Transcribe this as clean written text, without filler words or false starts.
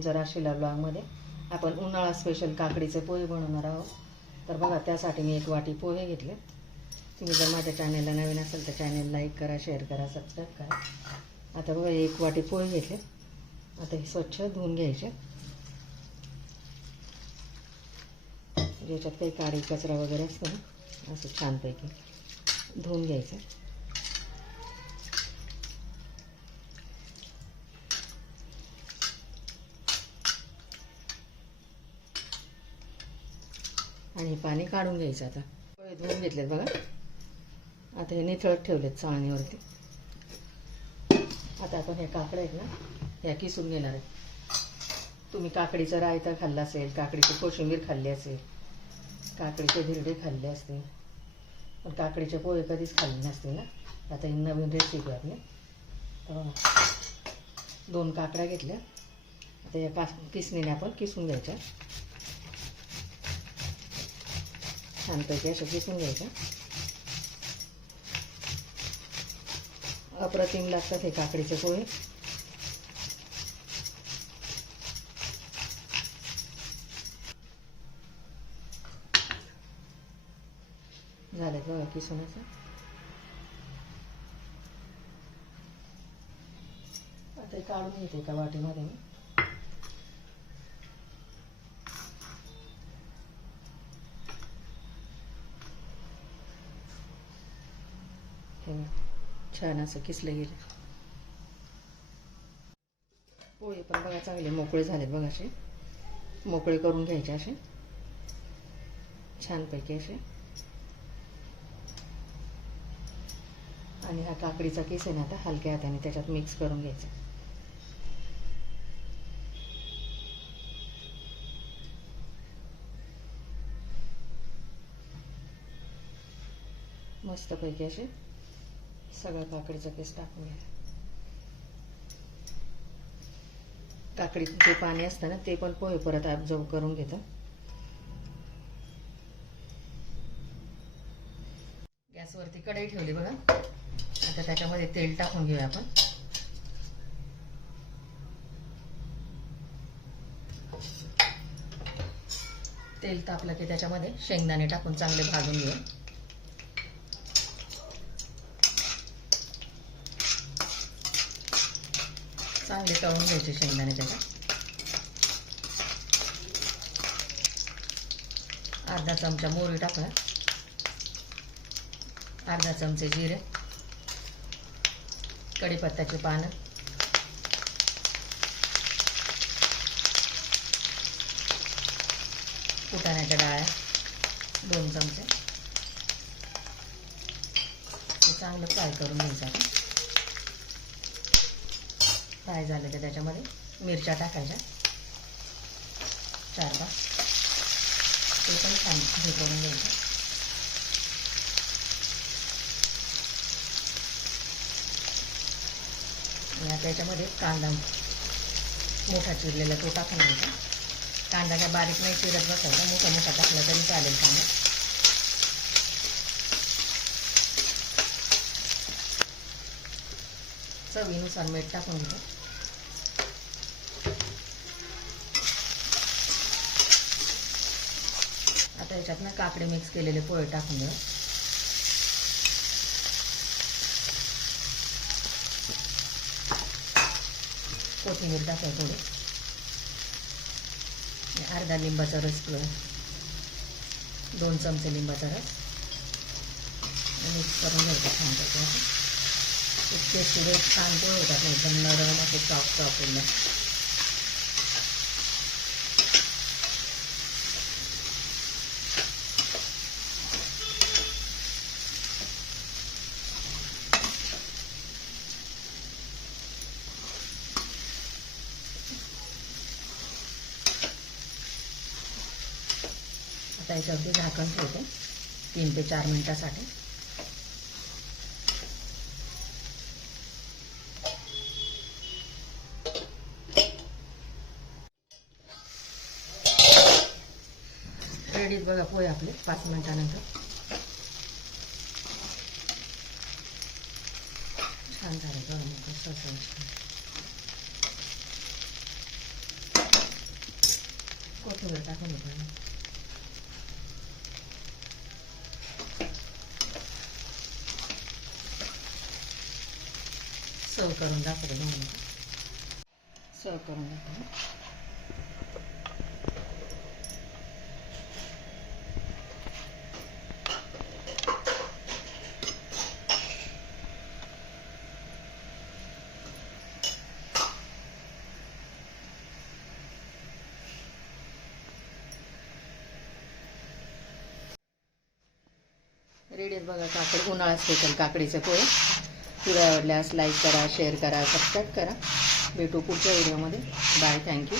तुमचं राशीला ब्लॉगमध्ये. आपण उन्हाळा स्पेशल काकडीचे पोहे बनवणार आहोत. तर बघा, त्यासाठी मी 1 वाटी पोहे घेतले. तुम्ही जर माझ्या चॅनलला नवीन असेल तर चॅनल लाईक करा, शेअर करा, सबस्क्राईब करा. आता बघा 1 वाटी पोहे घेतले. आता हे स्वच्छ धुवून घ्यायचे. ज्याच्यात काही काडी कचरा वगैरे असतो ना, असं छानपैकी धुवून घ्यायचं. आणि पाणी काढून घ्यायचं. आता पोहे धुवून घेतलेत बघा. आता हे निथळत ठेवलेत चाळणीवरती. आता आपण हे काकडे आहेत ना, ह्या किसून घेणार आहे. तुम्ही काकडीचं रायता खाल्लं असेल, काकडीची कोशिंबीर खाल्ली असेल, काकडीचे धिरडे खाल्ले असतील, पण काकडीचे पोहे कधीच खाल्ले नसतील ना. आता ही नवीन रेसिपी आपली. तर 2 काकड्या घेतल्या. आता या किसणीने आपण किसून घ्यायच्या. छानपैकी असं किसून घ्यायचं. अप्रतिम लागतात हे काकडीचे पोहे. झाले बघा किसून. असं आता हे काढून घेते एका वाटीमध्ये मी. छान असं किसले गेले पोहे. पण बघा चांगले मोकळे झालेत बघा. असे मोकळे करून घ्यायचे असे छानपैकी असे. आणि हा काकडीचा किस आहे ना, आता हलक्या हाताने त्याच्यात मिक्स करून घ्यायचा. मस्तपैकी असे सगळं काकडीचा किस टाकून घ्या. काकडीत जे पाणी असतं ना, ते पण पोहे परत ॲब्झॉर्ब करून घेतं. गॅसवरती कढई ठेवली बघा. आता त्याच्यामध्ये तेल टाकून घेऊया आपण. तेल तापलं की त्याच्यामध्ये शेंगदाणे टाकून चांगले भाजून घेऊ. चांगले तळून घ्यायचे शेंगदाणे त्याच्यात. अर्धा चमचा मोहरी टाका, अर्धा चमचे जिरे, कढीपत्त्याची पानं, फुटाण्याच्या डाळ्या 2 चमचे. हे चांगलं फ्राय करून घ्यायचं. फ्राय झालं तर त्याच्यामध्ये मिरच्या टाकायच्या 4-5. ते पण छान हे करून घ्यायचं. आणि आता याच्यामध्ये कांदा मोठा चिरलेला तो टाकून घ्यायचा. कांदा काय बारीक नाही चिरत बसायचा, मोठा मोठा टाकला तरी चालेल कांदा. चवीनुसार मीठ टाकून घेतो. आता याच्यात ना काकडे मिक्स केलेले पोहे टाकून देऊ. कोथिंबीर टाकाय थोडी. अर्धा लिंबाचा रस, 2 चमचे लिंबाचा रस मिक्स करून घ्यायचा छानपैकी. इतके सुरेख छान पोहे होतात ना, एकदम नरम असे सॉफ्ट एकदम. आता याच्यावरती झाकण ठेवते 3 ते 4 मिनिटासाठी. रेडीच बघा पोहे आपले 5 मिनिटानंतर. छान झाले बघा. कोथिंबीर टाकून देते. सर्व करून दाखवते म्हणून. सर्व करून दाखवते. रेडी आहेत बघा काकडी, उन्हाळा स्पेशल काकडीचे पोहे. व्हिडिओ आवडल्यास लाईक करा, शेअर करा, सबस्क्राईब करा. भेटू पुढच्या व्हिडिओमध्ये. Bye, thank you.